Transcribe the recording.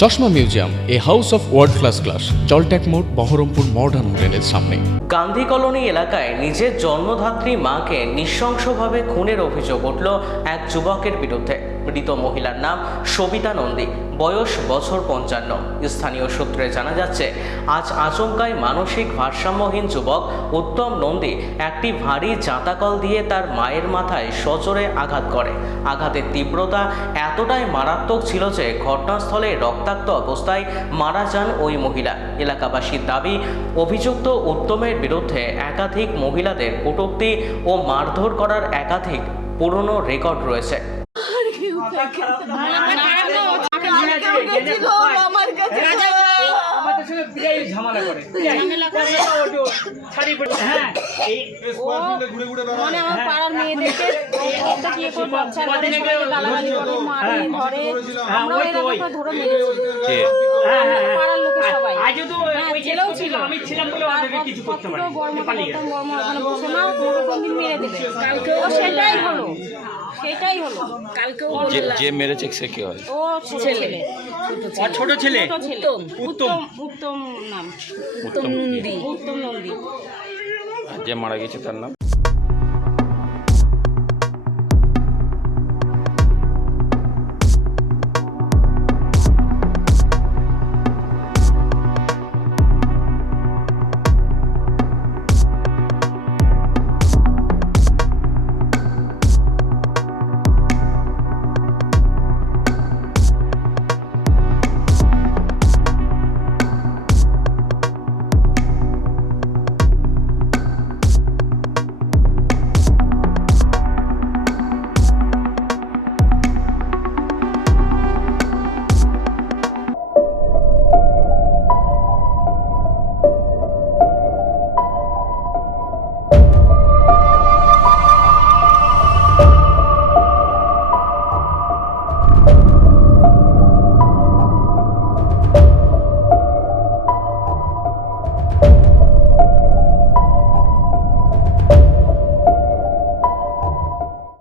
চশমা museum, a house of world class, জলট্যাক মোড়, বহরমপুর মডার্ন হোটেলের সামনে। গান্ধী কলোনি এলাকায় নিজের জন্মধাত্রী মাকে নৃশংসভাবে খুনের অভিযোগ উঠল এক যুবকের বিরুদ্ধে। মৃত মহিলার নাম সবিতা নন্দী, বয়স বছর 55। স্থানীয় সূত্রে জানা যাচ্ছে, আজ আচমকায় মানসিক ভারসাম্যহীন যুবক উত্তম নন্দী একটি ভারী জাঁতাকল দিয়ে তার মায়ের মাথায় সজোরে আঘাত করে। আঘাতের তীব্রতা এতটাই মারাত্মক ছিল যে ঘটনাস্থলে রক্তাক্ত অবস্থায় মারা যান ওই মহিলা। এলাকাবাসীর দাবি, অভিযুক্ত উত্তমের বিরুদ্ধে একাধিক মহিলাদের কটূক্তি ও মারধর করার একাধিক পুরনো রেকর্ড রয়েছে। সেটাই হলো কালকেও যে মেরেছে সে কি হয়? ও ছোট ছেলে উত্তম নাম, উত্তম নন্দী। যে মারা গেছে তার নাম